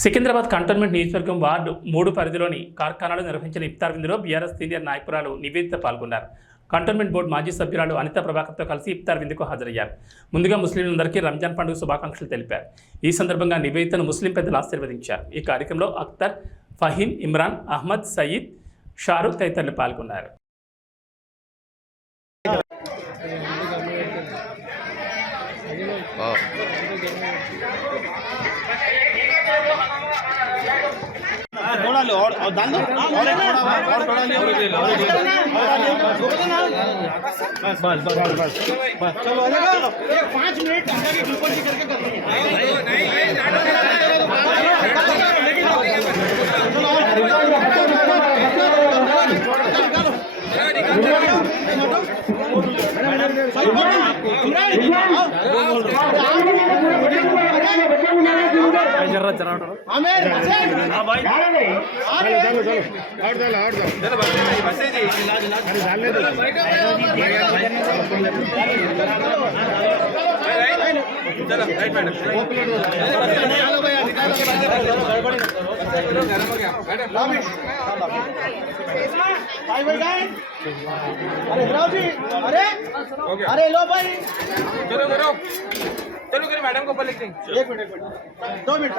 సికింద్రాబాద్ కంటోన్మెంట్ నియోజకవర్గం వార్డు 3 పరిధిలోని కార్ఖానాలు నిర్వహించిన ఇఫ్తార్ విందులో బీఆర్ఎస్ సీనియర్ నాయకురాలు నివేదిత పాల్గొన్నారు. కంటోన్మెంట్ బోర్డు మాజీ సభ్యురాలు అనితా ప్రభాకర్తో కలిసి ఇఫ్తార్ విందుకు హాజరయ్యారు. ముందుగా ముస్లింలందరికీ రంజాన్ పండుగ శుభాకాంక్షలు తెలిపారు. ఈ సందర్భంగా నివేదితను ముస్లిం పెద్దలు ఆశీర్వదించారు. ఈ కార్యక్రమంలో అఖ్తర్, ఫహీం, ఇమ్రాన్, అహ్మద్, సయీద్, షారూక్ తదితరులు పాల్గొన్నారు. थोड़ा लो और दान दो और थोड़ा ले बस बस बस बस बस चलो अलग 5 मिनट अंडा की ग्लूकोज की करके कर जरा जरा आमिर हां भाई चलो चलो और चलो बस जी अरे डालने दो चलो राइट मैडम निकालो भैया निकालो चलो गरम हो गया मैडम भाई भाई गए अरे राव जी अरे लो भाई चलो करो चलो करो मैडम को ऊपर लिख देंगे 1 मिनट 2 मिनट